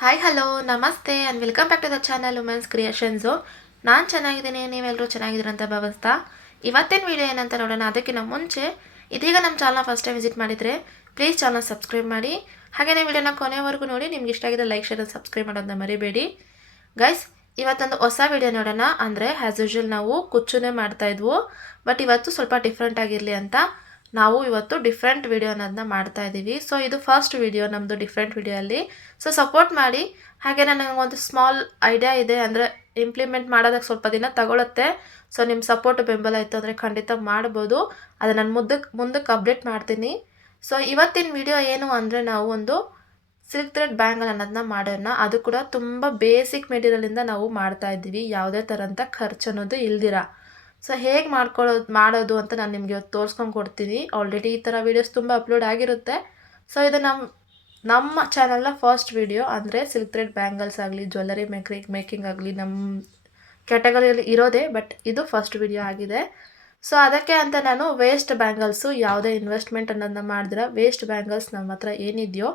Hi hello namaste and welcome back to the channel women's creations. ನಾನು ಚೆನ್ನಾಗಿದ್ದೀನಿ, ನೀವೆಲ್ಲರೂ ಚೆನ್ನಾಗಿದ್ದೀರಂತ ಭಾವಿಸ್ತಾ ಇವತ್ತಿನ ವಿಡಿಯೋ ಏನಂತ ನೋಡೋಣ. ಅದಕ್ಕಿಂತ ಮುಂಚೆ ಇದೀಗ ನಮ್ಮ ಚಾನಲ್ನ ಫಸ್ಟ್ ಟೈಮ್ ವಿಸಿಟ್ ಮಾಡಿದರೆ ಪ್ಲೀಸ್ ಚಾನಲ್ ಸಬ್ಸ್ಕ್ರೈಬ್ ಮಾಡಿ. ಹಾಗೆಯೇ ವಿಡಿಯೋನ ಕೊನೆವರೆಗೂ ನೋಡಿ. ನಿಮ್ಗೆ ಇಷ್ಟ ಆಗಿದೆ ಲೈಕ್ ಶೇರ್ ಸಬ್ಸ್ಕ್ರೈಬ್ ಮಾಡೋದನ್ನ ಮರಿಬೇಡಿ ಗೈಸ್. ಇವತ್ತೊಂದು ಹೊಸ ವಿಡಿಯೋ ನೋಡೋಣ. ಅಂದರೆ ಆ್ಯಸ್ ಯೂಶುವಲ್ ನಾವು ಕುಚ್ಚುನೇ ಮಾಡ್ತಾಯಿದ್ವು, ಬಟ್ ಇವತ್ತು ಸ್ವಲ್ಪ ಡಿಫ್ರೆಂಟ್ ಆಗಿರಲಿ ಅಂತ ನಾವು ಇವತ್ತು ಡಿಫ್ರೆಂಟ್ ವಿಡಿಯೋ ಅನ್ನೋದನ್ನ ಮಾಡ್ತಾ ಇದ್ದೀವಿ. ಸೊ ಇದು ಫಸ್ಟ್ ವಿಡಿಯೋ ನಮ್ಮದು ಡಿಫ್ರೆಂಟ್ ವಿಡಿಯೋ ಅಲ್ಲಿ. ಸೊ ಸಪೋರ್ಟ್ ಮಾಡಿ. ಹಾಗೆ ನನಗೊಂದು ಸ್ಮಾಲ್ ಐಡಿಯಾ ಇದೆ, ಅಂದರೆ ಇಂಪ್ಲಿಮೆಂಟ್ ಮಾಡೋದಕ್ಕೆ ಸ್ವಲ್ಪ ದಿನ ತಗೊಳುತ್ತೆ. ಸೊ ನಿಮ್ಮ ಸಪೋರ್ಟ್ ಬೆಂಬಲ ಇತ್ತು ಅಂದರೆ ಖಂಡಿತ ಮಾಡ್ಬೋದು. ಅದು ನಾನು ಮುಂದಕ್ಕೆ ಅಪ್ಡೇಟ್ ಮಾಡ್ತೀನಿ. ಸೊ ಇವತ್ತಿನ ವಿಡಿಯೋ ಏನು ಅಂದರೆ ನಾವು ಒಂದು ಸಿಲ್ಕ್ ಥ್ರೆಡ್ ಬ್ಯಾಂಗಲ್ ಅನ್ನೋದನ್ನ ಮಾಡೋಣ. ಅದು ಕೂಡ ತುಂಬ ಬೇಸಿಕ್ ಮೆಟೀರಿಯಲಿಂದ ನಾವು ಮಾಡ್ತಾ ಇದ್ದೀವಿ, ಯಾವುದೇ ಥರಂಥ ಖರ್ಚು ಅನ್ನೋದು ಇಲ್ದಿರ. ಸೊ ಹೇಗೆ ಮಾಡೋದು ಅಂತ ನಾನು ನಿಮಗೆ ಇವತ್ತು ತೋರಿಸ್ಕೊಂಡು ಕೊಡ್ತೀನಿ. ಆಲ್ರೆಡಿ ಈ ಥರ ವೀಡಿಯೋಸ್ ತುಂಬ ಅಪ್ಲೋಡ್ ಆಗಿರುತ್ತೆ. ಸೊ ಇದು ನಮ್ಮ ಚಾನಲ್ನ ಫಸ್ಟ್ ವಿಡಿಯೋ. ಅಂದರೆ ಸಿಲ್ಕ್ ಥ್ರೆಡ್ ಬ್ಯಾಂಗಲ್ಸ್ ಆಗಲಿ, ಜ್ಯುವೆಲ್ಲರಿ ಮೇಕಿಂಗ್ ಆಗಲಿ ನಮ್ಮ ಕ್ಯಾಟಗರಿಯಲ್ಲಿ ಇರೋದೇ, ಬಟ್ ಇದು ಫಸ್ಟ್ ವಿಡಿಯೋ ಆಗಿದೆ. ಸೊ ಅದಕ್ಕೆ ಅಂತ ನಾನು ವೇಸ್ಟ್ ಬ್ಯಾಂಗಲ್ಸು, ಯಾವುದೇ ಇನ್ವೆಸ್ಟ್ಮೆಂಟ್ ಅನ್ನೋದನ್ನ ಮಾಡಿದ್ರೆ ವೇಸ್ಟ್ ಬ್ಯಾಂಗಲ್ಸ್ ನಮ್ಮ ಹತ್ರ ಏನಿದೆಯೋ,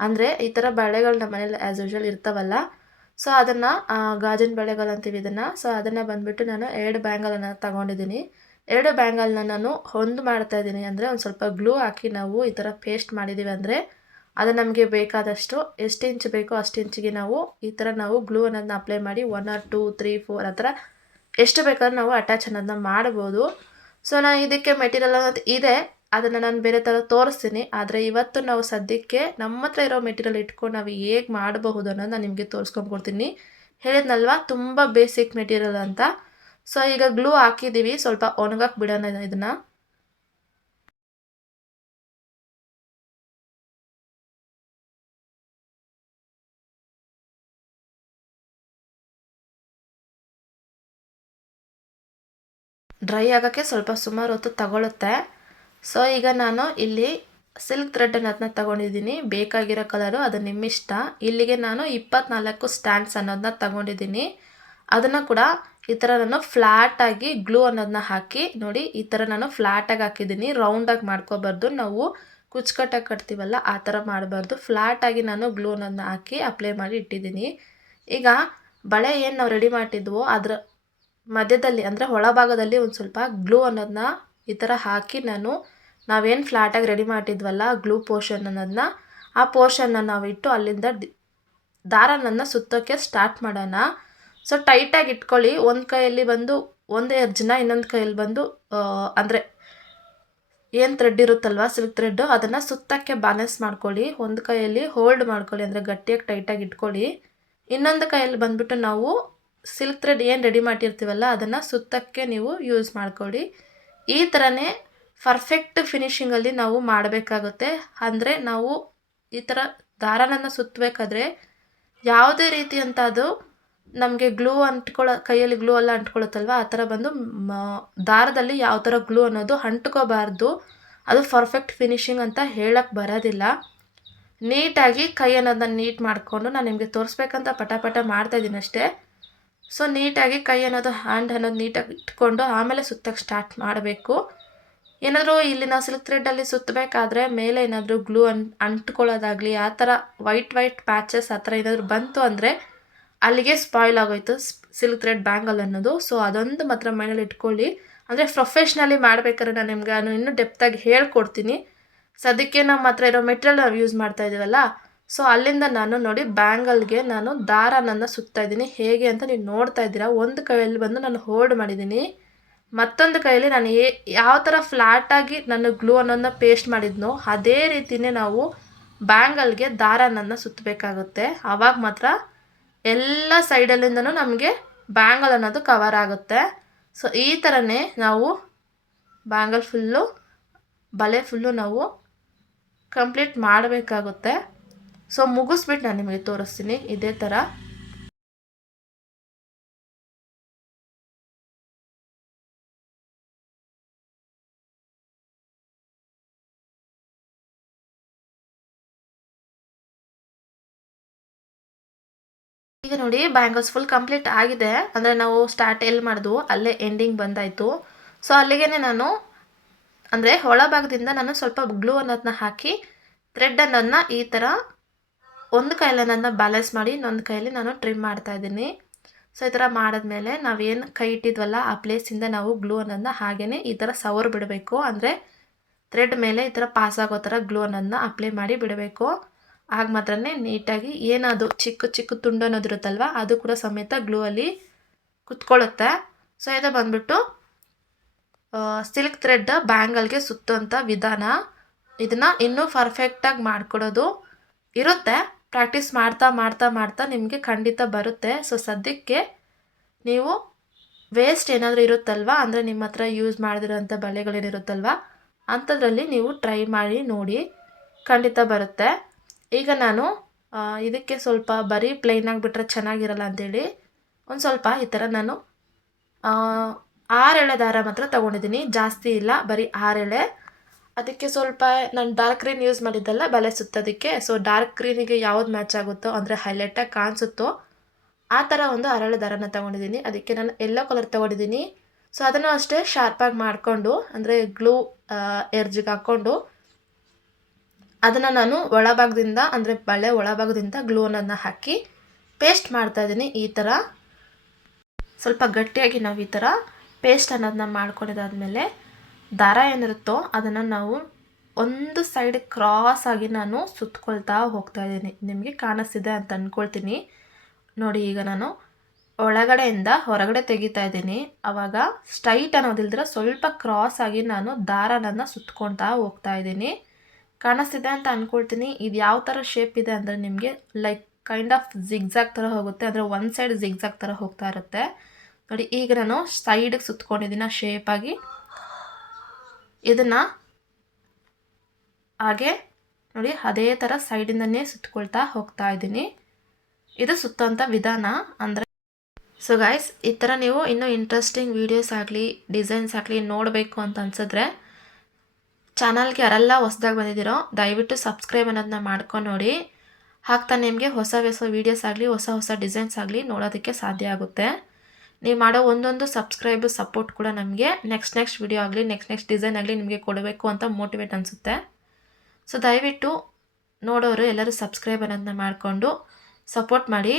ಅಂದರೆ ಈ ಥರ ಬಳೆಗಳು ನಮ್ಮ ಮನೇಲಿ ಆ್ಯಸ್ ಯೂಶುವಲ್ ಇರ್ತಾವಲ್ಲ, ಸೊ ಅದನ್ನು ಗಾಜಿನ ಬಳೆಗಳು ಅಂತೀವಿ ಇದನ್ನು. ಸೊ ಅದನ್ನು ಬಂದುಬಿಟ್ಟು ನಾನು 2 ಬ್ಯಾಂಗಲನ್ನು ತಗೊಂಡಿದ್ದೀನಿ. 2 ಬ್ಯಾಂಗಲ್ನ ನಾನು ಹೊಂದು ಮಾಡ್ತಾಯಿದ್ದೀನಿ. ಅಂದರೆ ಒಂದು ಸ್ವಲ್ಪ ಗ್ಲೂ ಹಾಕಿ ನಾವು ಈ ಥರ ಪೇಸ್ಟ್ ಮಾಡಿದ್ದೀವಿ ಅಂದರೆ ಅದು ನಮಗೆ ಬೇಕಾದಷ್ಟು ಎಷ್ಟು ಇಂಚ್ ಬೇಕೋ ಅಷ್ಟು ಇಂಚಿಗೆ ನಾವು ಈ ಥರ ನಾವು ಗ್ಲೂ ಅನ್ನೋದನ್ನ ಅಪ್ಲೈ ಮಾಡಿ 1 or 2 3 4 ಆ ಥರ ಎಷ್ಟು ಬೇಕಾದ್ರೂ ನಾವು ಅಟ್ಯಾಚ್ ಅನ್ನೋದನ್ನ ಮಾಡ್ಬೋದು. ಸೊ ನಾನು ಇದಕ್ಕೆ ಮೆಟೀರಿಯಲ್ ಅನ್ನೋದು ಇದೆ, ಅದನ್ನು ನಾನು ಬೇರೆ ಥರ ತೋರಿಸ್ತೀನಿ. ಆದರೆ ಇವತ್ತು ನಾವು ಸದ್ಯಕ್ಕೆ ನಮ್ಮ ಹತ್ರ ಇರೋ ಮೆಟೀರಿಯಲ್ ಇಟ್ಕೊಂಡು ನಾವು ಹೇಗೆ ಮಾಡಬಹುದು ಅನ್ನೋದು ನಾನು ನಿಮಗೆ ತೋರಿಸ್ಕೊಂಡ್ಕೊಡ್ತೀನಿ. ಹೇಳಿದ್ನಲ್ವ ತುಂಬ ಬೇಸಿಕ್ ಮೆಟೀರಿಯಲ್ ಅಂತ. ಸೊ ಈಗ ಗ್ಲೂ ಹಾಕಿದ್ದೀವಿ, ಸ್ವಲ್ಪ ಒಣಗಕ್ಕೆ ಬಿಡೋಣ ಇದನ್ನು. ಡ್ರೈ ಆಗೋಕ್ಕೆ ಸ್ವಲ್ಪ ಸುಮಾರು ಹೊತ್ತು ತಗೊಳುತ್ತೆ. ಸೊ ಈಗ ನಾನು ಇಲ್ಲಿ ಸಿಲ್ಕ್ ಥ್ರೆಡ್ ಅನ್ನೋದನ್ನ ತಗೊಂಡಿದ್ದೀನಿ. ಬೇಕಾಗಿರೋ ಕಲರು ಅದು ನಿಮ್ಮಿಷ್ಟ. ಇಲ್ಲಿಗೆ ನಾನು 24 ಸ್ಟ್ಯಾಂಡ್ಸ್ ಅನ್ನೋದನ್ನ ತಗೊಂಡಿದ್ದೀನಿ. ಅದನ್ನು ಕೂಡ ಈ ಥರ ನಾನು ಫ್ಲ್ಯಾಟಾಗಿ ಗ್ಲೂ ಅನ್ನೋದನ್ನ ಹಾಕಿ ನೋಡಿ, ಈ ಥರ ನಾನು ಫ್ಲ್ಯಾಟಾಗಿ ಹಾಕಿದ್ದೀನಿ. ರೌಂಡಾಗಿ ಮಾಡ್ಕೋಬಾರ್ದು, ನಾವು ಕುಚ್ಕಟ್ಟಾಗಿ ಕಟ್ತೀವಲ್ಲ ಆ ಥರ ಮಾಡಬಾರ್ದು. ಫ್ಲ್ಯಾಟಾಗಿ ನಾನು ಗ್ಲೂ ಅನ್ನೋದನ್ನ ಹಾಕಿ ಅಪ್ಲೈ ಮಾಡಿ ಇಟ್ಟಿದ್ದೀನಿ. ಈಗ ಬಳೆ ಏನು ನಾವು ರೆಡಿ ಮಾಡಿದ್ವೋ ಅದರ ಮಧ್ಯದಲ್ಲಿ ಅಂದರೆ ಒಳಭಾಗದಲ್ಲಿ ಒಂದು ಸ್ವಲ್ಪ ಗ್ಲೂ ಅನ್ನೋದನ್ನ ಈ ಥರ ಹಾಕಿ ನಾವೇನು ಫ್ಲ್ಯಾಟಾಗಿ ರೆಡಿ ಮಾಡಿದ್ವಲ್ಲ ಗ್ಲೂ ಪೋರ್ಷನ್ ಅನ್ನೋದನ್ನ, ಆ ಪೋರ್ಷನ್ನ ನಾವು ಇಟ್ಟು ಅಲ್ಲಿಂದ ದಾರನನ್ನು ಸುತ್ತೋಕ್ಕೆ ಸ್ಟಾರ್ಟ್ ಮಾಡೋಣ. ಸೊ ಟೈಟಾಗಿ ಇಟ್ಕೊಳ್ಳಿ. ಒಂದು ಕೈಯಲ್ಲಿ ಬಂದು ಒಂದು ಎರ್ಜನ್ನ, ಇನ್ನೊಂದು ಕೈಯಲ್ಲಿ ಬಂದು ಅಂದರೆ ಏನು ಥ್ರೆಡ್ ಇರುತ್ತಲ್ವ ಸಿಲ್ಕ್ ಥ್ರೆಡ್ಡು ಅದನ್ನು ಸುತ್ತಕ್ಕೆ ಬ್ಯಾಲೆನ್ಸ್ ಮಾಡ್ಕೊಳ್ಳಿ. ಒಂದು ಕೈಯಲ್ಲಿ ಹೋಲ್ಡ್ ಮಾಡ್ಕೊಳ್ಳಿ, ಅಂದರೆ ಗಟ್ಟಿಯಾಗಿ ಟೈಟಾಗಿ ಇಟ್ಕೊಳ್ಳಿ. ಇನ್ನೊಂದು ಕೈಯಲ್ಲಿ ಬಂದುಬಿಟ್ಟು ನಾವು ಸಿಲ್ಕ್ ಥ್ರೆಡ್ ಏನು ರೆಡಿ ಮಾಡಿರ್ತೀವಲ್ಲ ಅದನ್ನು ಸುತ್ತಕ್ಕೆ ನೀವು ಯೂಸ್ ಮಾಡ್ಕೊಳ್ಳಿ. ಈ ಥರನೇ ಪರ್ಫೆಕ್ಟ್ ಫಿನಿಷಿಂಗಲ್ಲಿ ನಾವು ಮಾಡಬೇಕಾಗುತ್ತೆ. ಅಂದರೆ ನಾವು ಈ ಥರ ದಾರನನ್ನು ಸುತ್ತಬೇಕಾದ್ರೆ ಯಾವುದೇ ರೀತಿ ಅಂತ ಅದು ನಮಗೆ ಗ್ಲೂ ಕೈಯಲ್ಲಿ ಗ್ಲೂ ಎಲ್ಲ ಅಂಟ್ಕೊಳ್ಳುತ್ತಲ್ವ, ಆ ಥರ ಬಂದು ದಾರದಲ್ಲಿ ಯಾವ ಥರ ಗ್ಲೂ ಅನ್ನೋದು ಅಂಟ್ಕೋಬಾರ್ದು. ಅದು ಪರ್ಫೆಕ್ಟ್ ಫಿನಿಷಿಂಗ್ ಅಂತ ಹೇಳಕ್ಕೆ ಬರೋದಿಲ್ಲ. ನೀಟಾಗಿ ಕೈ ಅನ್ನೋದನ್ನ ನೀಟ್ ಮಾಡಿಕೊಂಡು ನಾನು ನಿಮಗೆ ತೋರಿಸ್ಬೇಕಂತ ಪಟ ಮಾಡ್ತಾಯಿದ್ದೀನಿ ಅಷ್ಟೇ. ಸೊ ನೀಟಾಗಿ ಕೈ ಅನ್ನೋದು ಹ್ಯಾಂಡ್ ಅನ್ನೋದು ನೀಟಾಗಿ ಇಟ್ಕೊಂಡು ಆಮೇಲೆ ಸುತ್ತಕ್ಕೆ ಸ್ಟಾರ್ಟ್ ಮಾಡಬೇಕು. ಏನಾದರೂ ಇಲ್ಲಿ ನಾವು ಸಿಲ್ಕ್ ಥ್ರೆಡ್ಡಲ್ಲಿ ಸುತ್ತಬೇಕಾದ್ರೆ ಮೇಲೆ ಏನಾದರೂ ಗ್ಲೂ ಅಂಟ್ಕೊಳ್ಳೋದಾಗಲಿ ಆ ಥರ ವೈಟ್ ಪ್ಯಾಚಸ್ ಆ ಥರ ಏನಾದರೂ ಬಂತು ಅಂದರೆ ಅಲ್ಲಿಗೆ ಸ್ಪಾಯ್ಲ್ ಆಗೋಯ್ತು ಸಿಲ್ಕ್ ಥ್ರೆಡ್ ಬ್ಯಾಂಗಲ್ ಅನ್ನೋದು. ಸೊ ಅದೊಂದು ಮಾತ್ರ ಮೈಂಡಲ್ಲಿ ಇಟ್ಕೊಳ್ಳಿ. ಅಂದರೆ ಪ್ರೊಫೆಷ್ನಲಿ ಮಾಡಬೇಕಾದ್ರೆ ನಾನು ನಿಮ್ಗೆ ಇನ್ನೂ ಡೆಪ್ತಾಗಿ ಹೇಳ್ಕೊಡ್ತೀನಿ. ಸದ್ಯಕ್ಕೆ ನಮ್ಮ ಹತ್ರ ಇರೋ ಮೆಟೀರಿಯಲ್ ನಾವು ಯೂಸ್ ಮಾಡ್ತಾ ಇದ್ದೀವಲ್ಲ, ಸೊ ಅಲ್ಲಿಂದ ನಾನು ನೋಡಿ ಬ್ಯಾಂಗಲ್ಗೆ ನಾನು ದಾರನನ್ನು ಸುತ್ತಾ ಇದ್ದೀನಿ. ಹೇಗೆ ಅಂತ ನೀವು ನೋಡ್ತಾ ಇದ್ದೀರಾ. ಒಂದು ಕೈಯಲ್ಲಿ ಬಂದು ನಾನು ಹೋಲ್ಡ್ ಮಾಡಿದ್ದೀನಿ, ಮತ್ತೊಂದು ಕೈಯಲ್ಲಿ ನಾನು ಯಾವ ಥರ ಫ್ಲ್ಯಾಟಾಗಿ ನಾನು ಗ್ಲೂ ಅನ್ನೋದನ್ನ ಪೇಸ್ಟ್ ಮಾಡಿದ್ನೋ ಅದೇ ರೀತಿಯೇ ನಾವು ಬ್ಯಾಂಗಲ್ಗೆ ದಾರನನ್ನು ಸುತ್ತಬೇಕಾಗುತ್ತೆ. ಆವಾಗ ಮಾತ್ರ ಎಲ್ಲ ಸೈಡಲ್ಲಿಂದನೂ ನಮಗೆ ಬ್ಯಾಂಗಲ್ ಅನ್ನೋದು ಕವರ್ ಆಗುತ್ತೆ. ಸೊ ಈ ಥರನೇ ನಾವು ಬ್ಯಾಂಗಲ್ ಫುಲ್ಲು ಬಳೆ ಫುಲ್ಲು ನಾವು ಕಂಪ್ಲೀಟ್ ಮಾಡಬೇಕಾಗುತ್ತೆ. ಸೊ ಮುಗಿಸ್ಬಿಟ್ಟು ನಾನು ನಿಮಗೆ ತೋರಿಸ್ತೀನಿ ಇದೇ ಥರ. ಈಗ ನೋಡಿ ಬ್ಯಾಂಗಲ್ಸ್ ಫುಲ್ ಕಂಪ್ಲೀಟ್ ಆಗಿದೆ. ಅಂದರೆ ನಾವು ಸ್ಟಾರ್ಟ್ ಎಲ್ಲಿ ಮಾಡಿದ್ವು ಅಲ್ಲೇ ಎಂಡಿಂಗ್ ಬಂದಾಯಿತು. ಸೊ ಅಲ್ಲಿಗೆ ನಾನು ಅಂದರೆ ಒಳಭಾಗದಿಂದ ನಾನು ಸ್ವಲ್ಪ ಗ್ಲೂ ಅನ್ನೋದನ್ನ ಹಾಕಿ ಥ್ರೆಡ್ ಅನ್ನೋದನ್ನ ಈ ಥರ ಒಂದು ಕೈಯಲ್ಲಿ ನನ್ನ ಬ್ಯಾಲೆನ್ಸ್ ಮಾಡಿ ಇನ್ನೊಂದು ಕೈಯಲ್ಲಿ ನಾನು ಟ್ರಿಮ್ ಮಾಡ್ತಾಯಿದ್ದೀನಿ. ಸೊ ಈ ಥರ ಮಾಡಿದ್ಮೇಲೆ ನಾವೇನು ಕೈ ಇಟ್ಟಿದ್ವಲ್ಲ ಆ ಪ್ಲೇಸಿಂದ ನಾವು ಗ್ಲೂ ಅನ್ನೋದನ್ನ ಹಾಗೇ ಈ ಥರ ಸವರ್ ಬಿಡಬೇಕು. ಅಂದರೆ ಥ್ರೆಡ್ ಮೇಲೆ ಈ ಥರ ಪಾಸ್ ಆಗೋ ಥರ ಗ್ಲೂ ಅನ್ನೋದನ್ನ ಅಪ್ಲೈ ಮಾಡಿ ಬಿಡಬೇಕು. ಆಗ ಮಾತ್ರ ನೀಟಾಗಿ ಏನದು ಚಿಕ್ಕ ಚಿಕ್ಕ ತುಂಡು ಅನ್ನೋದಿರುತ್ತಲ್ವ ಅದು ಕೂಡ ಸಮೇತ ಗ್ಲೂ ಅಲ್ಲಿ ಕುತ್ಕೊಳ್ಳುತ್ತೆ. ಸೊ ಇದು ಬಂದ್ಬಿಟ್ಟು ಸಿಲ್ಕ್ ಥ್ರೆಡ್ ಬ್ಯಾಂಗಲ್ಗೆ ಸುತ್ತುವಂಥ ವಿಧಾನ. ಇದನ್ನು ಇನ್ನೂ ಪರ್ಫೆಕ್ಟಾಗಿ ಮಾಡಿಕೊಡೋದು ಇರುತ್ತೆ. ಪ್ರಾಕ್ಟೀಸ್ ಮಾಡ್ತಾ ಮಾಡ್ತಾ ಮಾಡ್ತಾ ನಿಮಗೆ ಖಂಡಿತ ಬರುತ್ತೆ. ಸೊ ಸದ್ಯಕ್ಕೆ ನೀವು ವೇಸ್ಟ್ ಏನಾದರೂ ಇರುತ್ತಲ್ವ, ಅಂದರೆ ನಿಮ್ಮ ಹತ್ರ ಯೂಸ್ ಮಾಡಿದಿರೋಂಥ ಬಳೆಗಳೇನಿರುತ್ತಲ್ವ ಅಂಥದ್ರಲ್ಲಿ ನೀವು ಟ್ರೈ ಮಾಡಿ ನೋಡಿ, ಖಂಡಿತ ಬರುತ್ತೆ. ಈಗ ನಾನು ಇದಕ್ಕೆ ಸ್ವಲ್ಪ ಬರೀ ಪ್ಲೈನಾಗಿ ಬಿಟ್ಟರೆ ಚೆನ್ನಾಗಿರಲ್ಲ ಅಂಥೇಳಿ ಒಂದು ಸ್ವಲ್ಪ ಈ ಥರ ನಾನು 6 ಎಳೆ ದಾರ ಮಾತ್ರ ತೊಗೊಂಡಿದ್ದೀನಿ, ಜಾಸ್ತಿ ಇಲ್ಲ, ಬರೀ 6 ಎಳೆ. ಅದಕ್ಕೆ ಸ್ವಲ್ಪ ನಾನು ಡಾರ್ಕ್ ಗ್ರೀನ್ ಯೂಸ್ ಮಾಡಿದ್ದಲ್ಲ ಬಳೆ ಸುತ್ತೋದಕ್ಕೆ. ಸೊ ಡಾರ್ಕ್ ಗ್ರೀನಿಗೆ ಯಾವ್ದು ಮ್ಯಾಚ್ ಆಗುತ್ತೋ ಅಂದರೆ ಹೈಲೈಟಾಗಿ ಕಾಣಿಸುತ್ತೋ ಆ ಥರ ಒಂದು 6 ಎಳೆ ದಾರನ ತೊಗೊಂಡಿದ್ದೀನಿ. ಅದಕ್ಕೆ ನಾನು ಯೆಲ್ಲೋ ಕಲರ್ ತೊಗೊಂಡಿದ್ದೀನಿ. ಸೊ ಅದನ್ನು ಅಷ್ಟೇ ಶಾರ್ಪಾಗಿ ಮಾಡಿಕೊಂಡು ಅಂದರೆ ಗ್ಲೂ ಎರ್ಜಿಗೆ ಹಾಕ್ಕೊಂಡು ಅದನ್ನು ನಾನು ಒಳಭಾಗದಿಂದ ಅಂದರೆ ಬಳೆ ಒಳಭಾಗದಿಂದ ಗ್ಲೂ ಅನ್ನೋದನ್ನ ಹಾಕಿ ಪೇಸ್ಟ್ ಮಾಡ್ತಾಯಿದ್ದೀನಿ. ಈ ಥರ ಸ್ವಲ್ಪ ಗಟ್ಟಿಯಾಗಿ ನಾವು ಈ ಥರ ಪೇಸ್ಟ್ ಅನ್ನೋದನ್ನ ಮಾಡ್ಕೊಂಡಿದ್ದಾದಮೇಲೆ ದಾರ ಏನಿರುತ್ತೋ ಅದನ್ನು ನಾವು ಒಂದು ಸೈಡ್ ಕ್ರಾಸ್ ಆಗಿ ನಾನು ಸುತ್ಕೊಳ್ತಾ ಹೋಗ್ತಾಯಿದ್ದೀನಿ. ನಿಮಗೆ ಕಾಣಿಸ್ತಿದೆ ಅಂತ ಅಂದ್ಕೊಳ್ತೀನಿ. ನೋಡಿ ಈಗ ನಾನು ಒಳಗಡೆಯಿಂದ ಹೊರಗಡೆ ತೆಗಿತಾ ಇದ್ದೀನಿ. ಆವಾಗ ಸ್ಟ್ರೈಟ್ ಅನ್ನೋದಿಲ್ದಿರ ಸ್ವಲ್ಪ ಕ್ರಾಸ್ ಆಗಿ ನಾನು ದಾರನನ್ನು ಸುತ್ಕೊಳ್ತಾ ಹೋಗ್ತಾ ಇದ್ದೀನಿ. ಕಾಣಿಸ್ತಿದೆ ಅಂತ ಅಂದ್ಕೊಳ್ತೀನಿ. ಇದು ಯಾವ ಥರ ಶೇಪ್ ಇದೆ ಅಂದರೆ ನಿಮಗೆ ಲೈಕ್ ಕೈಂಡ್ ಆಫ್ ಜಿಗ್ಜಾಗ್ ಥರ ಹೋಗುತ್ತೆ, ಅಂದರೆ ಒಂದು ಸೈಡ್ ಜಿಗ್ಜಾಗ್ ಥರ ಹೋಗ್ತಾ ಇರುತ್ತೆ ನೋಡಿ. ಈಗ ನಾನು ಸೈಡಿಗೆ ಸುತ್ಕೊಂಡಿದ್ದೀನಿ ಶೇಪಾಗಿ. ಇದನ್ನು ಹಾಗೆ ನೋಡಿ ಅದೇ ಥರ ಸೈಡಿಂದನೇ ಸುತ್ಕೊಳ್ತಾ ಹೋಗ್ತಾ ಇದ್ದೀನಿ. ಇದು ಸುತ್ತೋಂಥ ವಿಧಾನ. ಅಂದರೆ ಸೊ ಗೈಸ್, ಈ ಥರ ನೀವು ಇನ್ನೂ ಇಂಟ್ರೆಸ್ಟಿಂಗ್ ವೀಡಿಯೋಸ್ ಆಗಲಿ ಡಿಸೈನ್ಸ್ ಆಗಲಿ ನೋಡಬೇಕು ಅಂತ ಅನ್ಸಿದ್ರೆ ಚಾನಲ್ಗೆ ಯಾರೆಲ್ಲ ಹೊಸ್ದಾಗಿ ಬಂದಿದ್ದೀರೋ ದಯವಿಟ್ಟು ಸಬ್ಸ್ಕ್ರೈಬ್ ಅನ್ನೋದನ್ನ ಮಾಡ್ಕೊಂಡು ನೋಡಿ. ಹಾಕ್ತಾ ನಿಮಗೆ ಹೊಸ ಹೊಸ ವೀಡಿಯೋಸ್ ಆಗಲಿ ಹೊಸ ಹೊಸ ಡಿಸೈನ್ಸ್ ಆಗಲಿ ನೋಡೋದಕ್ಕೆ ಸಾಧ್ಯ ಆಗುತ್ತೆ. ನೀವು ಮಾಡೋ ಒಂದೊಂದು ಸಬ್ಸ್ಕ್ರೈಬ್ ಸಪೋರ್ಟ್ ಕೂಡ ನಮಗೆ ನೆಕ್ಸ್ಟ್ ವೀಡಿಯೋ ಆಗಲಿ ನೆಕ್ಸ್ಟ್ ಡಿಸೈನ್ ಆಗಲಿ ನಿಮಗೆ ಕೊಡಬೇಕು ಅಂತ ಮೋಟಿವೇಟ್ ಅನಿಸುತ್ತೆ. ಸೊ ದಯವಿಟ್ಟು ನೋಡೋರು ಎಲ್ಲರೂ ಸಬ್ಸ್ಕ್ರೈಬ್ ಅನ್ನೋದನ್ನ ಮಾಡಿಕೊಂಡು ಸಪೋರ್ಟ್ ಮಾಡಿ.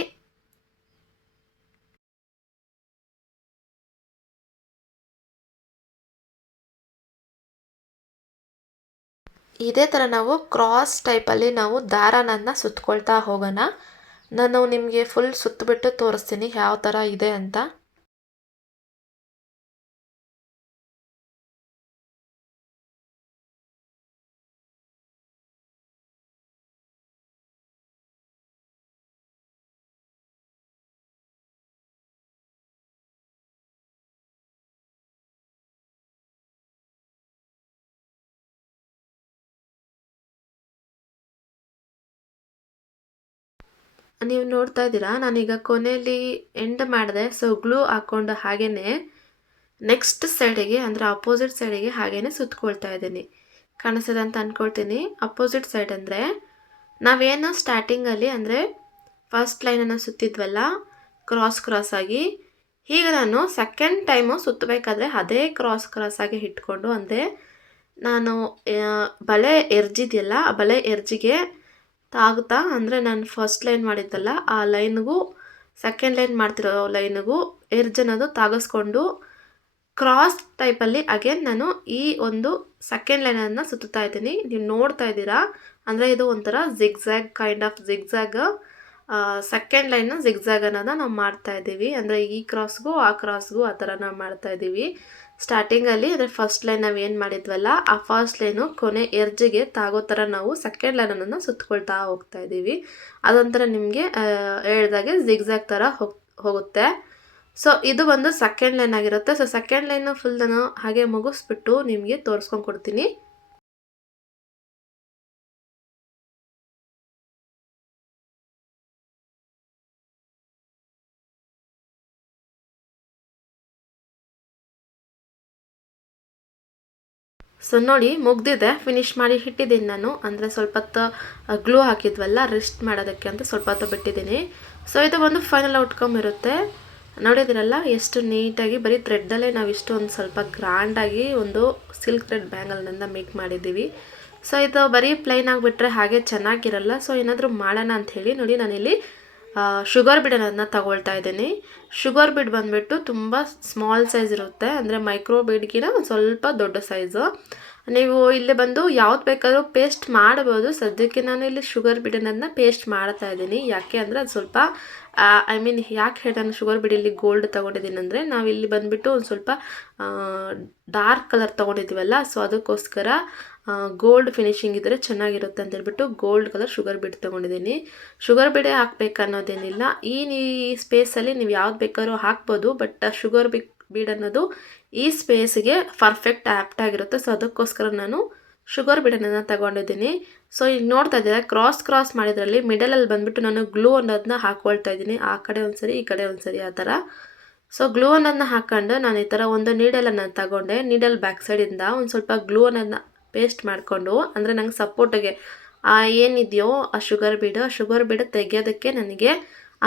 ಇದೇ ಥರ ನಾವು ಕ್ರಾಸ್ ಟೈಪಲ್ಲಿ ನಾವು ದಾರನನ್ನು ಸುತ್ಕೊಳ್ತಾ ಹೋಗೋಣ. ನಾನು ನಿಮಗೆ ಫುಲ್ ಸುತ್ತಬಿಟ್ಟು ತೋರಿಸ್ತೀನಿ ಯಾವ ಥರ ಇದೆ ಅಂತ. ನೀವು ನೋಡ್ತಾ ಇದ್ದೀರಾ ನಾನೀಗ ಕೊನೆಯಲ್ಲಿ ಎಂಡ್ ಮಾಡಿದೆ. ಸೊ ಗ್ಲೂ ಹಾಕ್ಕೊಂಡು ಹಾಗೇ ನೆಕ್ಸ್ಟ್ ಸೈಡಿಗೆ ಅಂದರೆ ಅಪೋಸಿಟ್ ಸೈಡಿಗೆ ಹಾಗೇ ಸುತ್ಕೊಳ್ತಾ ಇದ್ದೀನಿ. ಕಾಣಿಸ್ತದೆ ಅಂತ ಅಂದ್ಕೊಳ್ತೀನಿ. ಅಪೋಸಿಟ್ ಸೈಡ್ ಅಂದರೆ ನಾವೇನು ಸ್ಟಾರ್ಟಿಂಗಲ್ಲಿ ಅಂದರೆ ಫಸ್ಟ್ ಲೈನನ್ನು ಸುತ್ತಿದ್ವಲ್ಲ ಕ್ರಾಸ್ ಆಗಿ, ಈಗ ನಾನು ಸೆಕೆಂಡ್ ಟೈಮು ಸುತ್ತಬೇಕಾದ್ರೆ ಅದೇ ಕ್ರಾಸ್ ಆಗಿ ಇಟ್ಕೊಂಡು ಅಂದರೆ ನಾನು ಬಳೆ ಎರ್ಜಿದೆಯಲ್ಲ ಆ ಬಳೆ ಎರ್ಜಿಗೆ ತಾಗುತ್ತಾ ಅಂದರೆ ನಾನು ಫಸ್ಟ್ ಲೈನ್ ಮಾಡಿದ್ದಲ್ಲ ಆ ಲೈನ್ಗೂ ಸೆಕೆಂಡ್ ಲೈನ್ ಮಾಡ್ತಿರೋ ಲೈನ್ಗೂ ಎರ್ಜ್ ಅನ್ನೋದು ತಾಗಿಸ್ಕೊಂಡು ಕ್ರಾಸ್ ಟೈಪಲ್ಲಿ ಅಗೇನ್ ನಾನು ಈ ಒಂದು ಸೆಕೆಂಡ್ ಲೈನನ್ನು ಸುತ್ತಾ ಇದ್ದೀನಿ. ನೀವು ನೋಡ್ತಾ ಇದ್ದೀರಾ ಅಂದರೆ ಇದು ಒಂಥರ zigzag kind of zigzag. Second line zigzag ಅನ್ನೋದನ್ನ ನಾವು ಮಾಡ್ತಾ ಇದ್ದೀವಿ. ಅಂದರೆ ಈ ಕ್ರಾಸ್ಗೂ ಆ ಕ್ರಾಸ್ಗೂ ಆ ಥರ ನಾವು ಮಾಡ್ತಾ ಇದ್ದೀವಿ. ಸ್ಟಾರ್ಟಿಂಗಲ್ಲಿ ಅಂದರೆ ಫಸ್ಟ್ ಲೈನ್ ನಾವು ಏನು ಮಾಡಿದ್ವಲ್ಲ ಆ ಫಸ್ಟ್ ಲೈನು ಕೊನೆ ಎರ್ಜಿಗೆ ತಾಗೋ ಥರ ನಾವು ಸೆಕೆಂಡ್ ಲೈನನ್ನು ಸುತ್ಕೊಳ್ತಾ ಹೋಗ್ತಾ ಇದ್ದೀವಿ. ಅದೊಂಥರ ನಿಮಗೆ ಹೇಳ್ದಾಗೆ ಜಿಗ್ಜ್ಯಾಗ್ ಥರ ಹೋಗುತ್ತೆ. ಸೊ ಇದು ಒಂದು ಸೆಕೆಂಡ್ ಲೈನ್ ಆಗಿರುತ್ತೆ. ಸೊ ಸೆಕೆಂಡ್ ಲೈನು ಫುಲ್ ನಾನು ಹಾಗೆ ಮುಗಿಸ್ಬಿಟ್ಟು ನಿಮಗೆ ತೋರಿಸ್ಕೊಂಡು ಕೊಡ್ತೀನಿ. ಸೊ ನೋಡಿ ಮುಗ್ದಿದೆ, ಫಿನಿಶ್ ಮಾಡಿ ಇಟ್ಟಿದ್ದೀನಿ ನಾನು. ಅಂದರೆ ಸ್ವಲ್ಪ ಹೊತ್ತು ಗ್ಲೂ ಹಾಕಿದ್ವಲ್ಲ ರೆಸ್ಟ್ ಮಾಡೋದಕ್ಕೆ ಅಂತ ಸ್ವಲ್ಪ ಹೊತ್ತು ಬಿಟ್ಟಿದ್ದೀನಿ. ಸೊ ಇದು ಒಂದು ಫೈನಲ್ ಔಟ್ಕಮ್ ಇರುತ್ತೆ. ನೋಡಿದಿರಲ್ಲ ಎಷ್ಟು ನೀಟಾಗಿ ಬರೀ ಥ್ರೆಡ್ಡಲ್ಲೇ ನಾವು ಇಷ್ಟೊಂದು ಸ್ವಲ್ಪ ಗ್ರ್ಯಾಂಡಾಗಿ ಒಂದು ಸಿಲ್ಕ್ ಥ್ರೆಡ್ ಬ್ಯಾಂಗಲ್ನಿಂದ ಮೇಕ್ ಮಾಡಿದ್ದೀವಿ. ಸೊ ಇದು ಬರೀ ಪ್ಲೈನ್ ಆಗಿಬಿಟ್ರೆ ಹಾಗೆ ಚೆನ್ನಾಗಿರಲ್ಲ. ಸೊ ಏನಾದರೂ ಮಾಡೋಣ ಅಂಥೇಳಿ ನೋಡಿ ನಾನಿಲ್ಲಿ ಶುಗರ್ ಬೀಡನ್ನು ತಗೊಳ್ತಾ ಇದ್ದೀನಿ. ಶುಗರ್ ಬೀಡ್ ಬಂದುಬಿಟ್ಟು ತುಂಬ ಸ್ಮಾಲ್ ಸೈಜ್ ಇರುತ್ತೆ, ಅಂದರೆ ಮೈಕ್ರೋ ಬೀಡ್ಗಿನ ಒಂದು ಸ್ವಲ್ಪ ದೊಡ್ಡ ಸೈಜು. ನೀವು ಇಲ್ಲಿ ಬಂದು ಯಾವ್ದು ಬೇಕಾದರೂ ಪೇಸ್ಟ್ ಮಾಡ್ಬೋದು. ಸದ್ಯಕ್ಕೆ ನಾನು ಇಲ್ಲಿ ಶುಗರ್ ಬೀಡನ್ನು ಪೇಸ್ಟ್ ಮಾಡ್ತಾ ಇದ್ದೀನಿ. ಯಾಕೆ ಅಂದರೆ ಅದು ಸ್ವಲ್ಪ ಐ ಮೀನ್ ಯಾಕೆ ಹೇಳಿ ನಾನು ಶುಗರ್ ಬೀಡಲ್ಲಿ ಗೋಲ್ಡ್ ತೊಗೊಂಡಿದ್ದೀನಿ ಅಂದರೆ ನಾವಿಲ್ಲಿ ಬಂದುಬಿಟ್ಟು ಒಂದು ಸ್ವಲ್ಪ ಡಾರ್ಕ್ ಕಲರ್ ತೊಗೊಂಡಿದ್ದೀವಲ್ಲ, ಸೊ ಅದಕ್ಕೋಸ್ಕರ ಗೋಲ್ಡ್ ಫಿನಿಶಿಂಗ್ ಇದ್ದರೆ ಚೆನ್ನಾಗಿರುತ್ತೆ ಅಂತ ಹೇಳ್ಬಿಟ್ಟು ಗೋಲ್ಡ್ ಕಲರ್ ಶುಗರ್ ಬೀಡ್ ತೊಗೊಂಡಿದ್ದೀನಿ. ಶುಗರ್ ಬೀಡೇ ಹಾಕ್ಬೇಕು ಅನ್ನೋದೇನಿಲ್ಲ. ಈ ಸ್ಪೇಸಲ್ಲಿ ನೀವು ಯಾವ್ದು ಬೇಕಾದ್ರೂ ಹಾಕ್ಬೋದು, ಬಟ್ ಶುಗರ್ ಬೀಡ್ ಅನ್ನೋದು ಈ ಸ್ಪೇಸ್ಗೆ ಪರ್ಫೆಕ್ಟ್ ಆ್ಯಪ್ಟ್ ಆಗಿರುತ್ತೆ. ಸೊ ಅದಕ್ಕೋಸ್ಕರ ನಾನು ಶುಗರ್ ಬೀಡನ್ನು ತಗೊಂಡಿದ್ದೀನಿ. ಸೊ ಈಗ ನೋಡ್ತಾ ಇದ್ದೀರಾ ಕ್ರಾಸ್ ಮಾಡಿದ್ರಲ್ಲಿ ಮಿಡಲಲ್ಲಿ ಬಂದುಬಿಟ್ಟು ನಾನು ಗ್ಲೂ ಅನ್ನೋದನ್ನ ಹಾಕ್ಕೊಳ್ತಾ ಇದ್ದೀನಿ. ಆ ಕಡೆ ಒಂದ್ಸರಿ ಈ ಕಡೆ ಒಂದ್ಸರಿ ಆ ಥರ. ಸೊ ಗ್ಲೂ ಅನ್ನೋದನ್ನ ಹಾಕ್ಕೊಂಡು ನಾನು ಈ ಥರ ಒಂದು ನೀಡಲನ್ನು ತಗೊಂಡೆ. ನೀಡಲ್ ಬ್ಯಾಕ್ ಸೈಡಿಂದ ಒಂದು ಸ್ವಲ್ಪ ಗ್ಲೂ ಅನ್ನೋದನ್ನ ಪೇಸ್ಟ್ ಮಾಡಿಕೊಂಡು, ಅಂದರೆ ನಂಗೆ ಸಪೋರ್ಟಿಗೆ ಏನಿದೆಯೋ ಆ ಶುಗರ್ ಬೀಡು ತೆಗೆಯೋದಕ್ಕೆ ನನಗೆ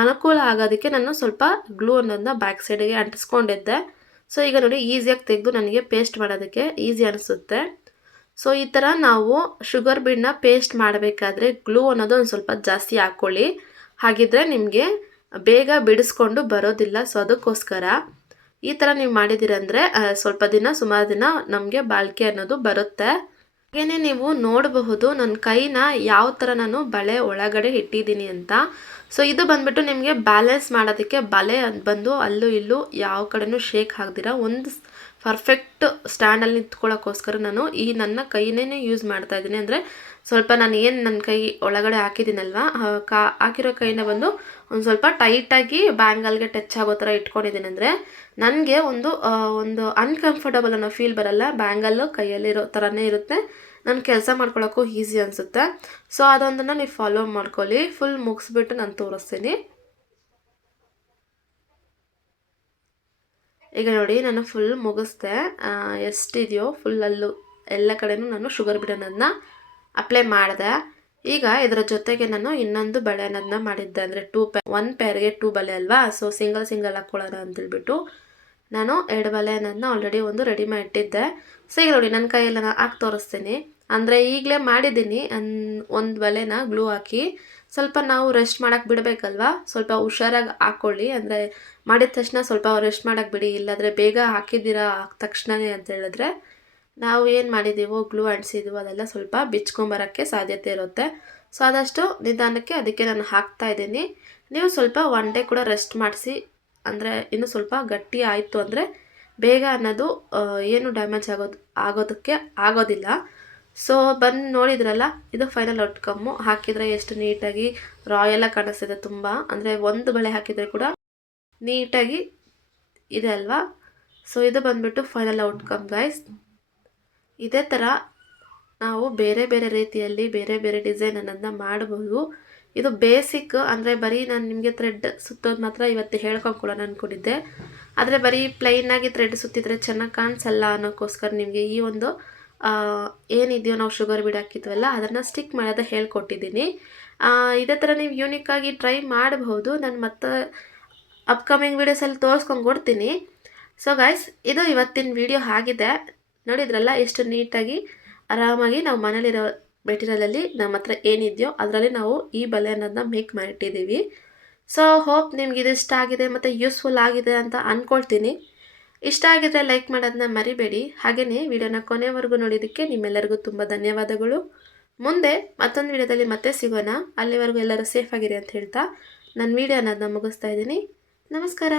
ಅನುಕೂಲ ಆಗೋದಕ್ಕೆ ನಾನು ಸ್ವಲ್ಪ ಗ್ಲೂ ಅನ್ನೋದನ್ನ ಬ್ಯಾಕ್ ಸೈಡಿಗೆ ಅಂಟಿಸ್ಕೊಂಡಿದ್ದೆ. ಸೊ ಈಗ ನೋಡಿ ಈಸಿಯಾಗಿ ತೆಗೆದು ನನಗೆ ಪೇಸ್ಟ್ ಮಾಡೋದಕ್ಕೆ ಈಸಿ ಅನಿಸುತ್ತೆ. ಸೊ ಈ ಥರ ನಾವು ಶುಗರ್ ಬೀಡನ್ನ ಪೇಸ್ಟ್ ಮಾಡಬೇಕಾದ್ರೆ ಗ್ಲೂ ಅನ್ನೋದು ಒಂದು ಸ್ವಲ್ಪ ಜಾಸ್ತಿ ಹಾಕ್ಕೊಳ್ಳಿ, ಹಾಗಿದ್ರೆ ನಿಮಗೆ ಬೇಗ ಬಿಡಿಸ್ಕೊಂಡು ಬರೋದಿಲ್ಲ. ಸೊ ಅದಕ್ಕೋಸ್ಕರ ಈ ಥರ ನೀವು ಮಾಡಿದ್ದೀರಂದರೆ ಸ್ವಲ್ಪ ದಿನ ಸುಮಾರು ದಿನ ನಮಗೆ ಬಾಳಿಕೆ ಅನ್ನೋದು ಬರುತ್ತೆ. ಹಾಗೆಯೇ ನೀವು ನೋಡಬಹುದು ನನ್ನ ಕೈನ ಯಾವ ಥರ ನಾನು ಬಳೆ ಒಳಗಡೆ ಇಟ್ಟಿದ್ದೀನಿ ಅಂತ. ಸೊ ಇದು ಬಂದುಬಿಟ್ಟು ನಿಮಗೆ ಬ್ಯಾಲೆನ್ಸ್ ಮಾಡೋದಕ್ಕೆ ಬಳೆ ಬಂದು ಅಲ್ಲೂ ಇಲ್ಲೂ ಯಾವ ಕಡೆನೂ ಶೇಕ್ ಆಗದಿರ ಒಂದು ಪರ್ಫೆಕ್ಟ್ ಸ್ಟ್ಯಾಂಡಲ್ಲಿ ನಿಂತ್ಕೊಳ್ಳೋಕ್ಕೋಸ್ಕರ ನಾನು ಈ ನನ್ನ ಕೈನೇ ಯೂಸ್ ಮಾಡ್ತಾ ಇದ್ದೀನಿ. ಅಂದರೆ ಸ್ವಲ್ಪ ನಾನು ಏನು ನನ್ನ ಕೈ ಒಳಗಡೆ ಹಾಕಿದ್ದೀನಲ್ವ, ಹಾಕಿರೋ ಕೈನ ಬಂದು ಒಂದು ಸ್ವಲ್ಪ ಟೈಟಾಗಿ ಬ್ಯಾಂಗಲ್ಗೆ ಟಚ್ ಆಗೋ ಥರ ಇಟ್ಕೊಂಡಿದ್ದೀನಿ. ಅಂದರೆ ನನಗೆ ಒಂದು ಅನ್ಕಂಫರ್ಟಬಲ್ ಅನ್ನೋ ಫೀಲ್ ಬರಲ್ಲ. ಬ್ಯಾಂಗಲ್ಲು ಕೈಯಲ್ಲಿರೋ ಥರನೇ ಇರುತ್ತೆ, ನಾನು ಕೆಲಸ ಮಾಡ್ಕೊಳ್ಳೋಕ್ಕೂ ಈಸಿ ಅನಿಸುತ್ತೆ. ಸೊ ಅದೊಂದನ್ನು ನೀವು ಫಾಲೋ ಮಾಡ್ಕೊಳ್ಳಿ. ಫುಲ್ ಮುಗಿಸ್ಬಿಟ್ಟು ನಾನು ತೋರಿಸ್ತೀನಿ. ಈಗ ನೋಡಿ ನಾನು ಫುಲ್ ಮುಗಿಸ್ದೆ. ಎಷ್ಟಿದೆಯೋ ಫುಲ್ಲಲ್ಲೂ ಎಲ್ಲ ಕಡೆನೂ ನಾನು ಶುಗರ್ ಬೀಡನ್ನು ಅಪ್ಲೈ ಮಾಡಿದೆ. ಈಗ ಇದರ ಜೊತೆಗೆ ನಾನು ಇನ್ನೊಂದು ಬಳೆ ಅನ್ನೋದನ್ನ ಮಾಡಿದ್ದೆ. ಅಂದರೆ ಒಂದು ಪೇರ್ಗೆ 2 ಬಳೆ ಅಲ್ವಾ, ಸೊ ಸಿಂಗಲ್ ಹಾಕ್ಕೊಳ್ಳೋಣ ಅಂತೇಳ್ಬಿಟ್ಟು ನಾನು 2 ಬಳೆ ಅನ್ನೋದನ್ನ ಆಲ್ರೆಡಿ ಒಂದು ರೆಡಿ ಮಾಡಿಟ್ಟಿದ್ದೆ. ಸೊ ಈಗ ನೋಡಿ ನನ್ನ ಕೈಯೆಲ್ಲ ಹಾಕಿ ತೋರಿಸ್ತೀನಿ. ಅಂದರೆ ಈಗಲೇ ಮಾಡಿದ್ದೀನಿ. ಒಂದು ಬಳೆನ ಗ್ಲೂ ಹಾಕಿ ಸ್ವಲ್ಪ ನಾವು ರೆಸ್ಟ್ ಮಾಡೋಕ್ಕೆ ಬಿಡಬೇಕಲ್ವಾ, ಸ್ವಲ್ಪ ಹುಷಾರಾಗಿ ಹಾಕ್ಕೊಳ್ಳಿ. ಅಂದರೆ ಮಾಡಿದ ತಕ್ಷಣ ಸ್ವಲ್ಪ ರೆಸ್ಟ್ ಮಾಡೋಕ್ಕೆ ಬಿಡಿ, ಇಲ್ಲಾಂದರೆ ಬೇಗ ಹಾಕಿದ್ದೀರಾ ತಕ್ಷಣವೇ ಅಂತ ಹೇಳಿದ್ರೆ ನಾವು ಏನು ಮಾಡಿದ್ದೀವೋ ಗ್ಲೂ ಅಂಟಿಸಿದ್ವೋ ಅದೆಲ್ಲ ಸ್ವಲ್ಪ ಬಿಚ್ಕೊಂಬರೋಕ್ಕೆ ಸಾಧ್ಯತೆ ಇರುತ್ತೆ. ಸೊ ಆದಷ್ಟು ನಿಧಾನಕ್ಕೆ ಅದಕ್ಕೆ ನಾನು ಹಾಕ್ತಾ ಇದ್ದೀನಿ. ನೀವು ಸ್ವಲ್ಪ 1 ಡೇ ಕೂಡ ರೆಸ್ಟ್ ಮಾಡಿಸಿ, ಅಂದರೆ ಇನ್ನೂ ಸ್ವಲ್ಪ ಗಟ್ಟಿ ಆಯಿತು ಅಂದರೆ ಬೇಗ ಅನ್ನೋದು ಏನು ಡ್ಯಾಮೇಜ್ ಆಗೋದಕ್ಕೆ ಆಗೋದಿಲ್ಲ. ಸೊ ಬಂದು ನೋಡಿದ್ರಲ್ಲ, ಇದು ಫೈನಲ್ ಔಟ್ಕಮ್ಮು. ಹಾಕಿದರೆ ಎಷ್ಟು ನೀಟಾಗಿ ರಾಯಲಾಗಿ ಕಾಣಿಸ್ತಿದೆ ತುಂಬ. ಅಂದರೆ ಒಂದು ಬಳೆ ಹಾಕಿದರೆ ಕೂಡ ನೀಟಾಗಿ ಇದೆ ಅಲ್ವಾ. ಸೊ ಇದು ಬಂದುಬಿಟ್ಟು ಫೈನಲ್ ಔಟ್ಕಮ್ ಗೈಸ್. ಇದೇ ಥರ ನಾವು ಬೇರೆ ಬೇರೆ ರೀತಿಯಲ್ಲಿ ಬೇರೆ ಬೇರೆ ಡಿಸೈನ್ ಅನ್ನೋದನ್ನ ಮಾಡಬಹುದು. ಇದು ಬೇಸಿಕ್, ಅಂದರೆ ಬರೀ ನಾನು ನಿಮಗೆ ಥ್ರೆಡ್ ಸುತ್ತೋದು ಮಾತ್ರ ಇವತ್ತು ಹೇಳ್ಕೊಂಡ್ಕೊಡೋಣ ಅಂದ್ಕೊಂಡಿದ್ದೆ. ಆದರೆ ಬರೀ ಪ್ಲೈನಾಗಿ ಥ್ರೆಡ್ ಸುತ್ತಿದ್ರೆ ಚೆನ್ನಾಗಿ ಕಾಣಿಸಲ್ಲ ಅನ್ನೋಕ್ಕೋಸ್ಕರ ನಿಮಗೆ ಈ ಒಂದು ಏನಿದೆಯೋ ನಾವು ಶುಗರ್ ಬೀಡ್ ಹಾಕಿದ್ವಲ್ಲ ಅದನ್ನು ಸ್ಟಿಕ್ ಮಾಡೋದು ಹೇಳ್ಕೊಟ್ಟಿದ್ದೀನಿ. ಇದೇ ಥರ ನೀವು ಯೂನಿಕ್ಕಾಗಿ ಟ್ರೈ ಮಾಡಬಹುದು. ನಾನು ಮತ್ತೆ ಅಪ್ಕಮಿಂಗ್ ವೀಡಿಯೋಸಲ್ಲಿ ತೋರಿಸ್ಕೊಂಡು ಕೊಡ್ತೀನಿ. ಸೊ ಗೈಸ್, ಇದು ಇವತ್ತಿನ ವಿಡಿಯೋ ಆಗಿದೆ. ನೋಡಿದ್ರಲ್ಲ ಎಷ್ಟು ನೀಟಾಗಿ ಆರಾಮಾಗಿ ನಾವು ಮನೇಲಿರೋ ಮೆಟೀರಿಯಲಲ್ಲಿ ನಮ್ಮ ಹತ್ರ ಏನಿದೆಯೋ ಅದರಲ್ಲಿ ನಾವು ಈ ಬಳೆ ಅನ್ನೋದನ್ನ ಮೇಕ್ ಮಾಡಿಟ್ಟಿದ್ದೀವಿ. ಸೊ ಹೋಪ್ ನಿಮ್ಗೆ ಇದು ಇಷ್ಟ ಆಗಿದೆ ಮತ್ತು ಯೂಸ್ಫುಲ್ ಆಗಿದೆ ಅಂತ ಅಂದ್ಕೊಳ್ತೀನಿ. ಇಷ್ಟ ಆಗಿದ್ರೆ ಲೈಕ್ ಮಾಡೋದನ್ನ ಮರಿಬೇಡಿ. ಹಾಗೆಯೇ ವಿಡಿಯೋನ ಕೊನೆವರೆಗೂ ನೋಡಿದ್ದಕ್ಕೆ ನಿಮ್ಮೆಲ್ಲರಿಗೂ ತುಂಬ ಧನ್ಯವಾದಗಳು. ಮುಂದೆ ಮತ್ತೊಂದು ವಿಡಿಯೋದಲ್ಲಿ ಮತ್ತೆ ಸಿಗೋಣ. ಅಲ್ಲಿವರೆಗೂ ಎಲ್ಲರೂ ಸೇಫ್ ಆಗಿರಿ ಅಂತ ಹೇಳ್ತಾ ನನ್ನ ವಿಡಿಯೋ ಅನ್ನೋದನ್ನ ಮುಗಿಸ್ತಾ ಇದ್ದೀನಿ. ನಮಸ್ಕಾರ.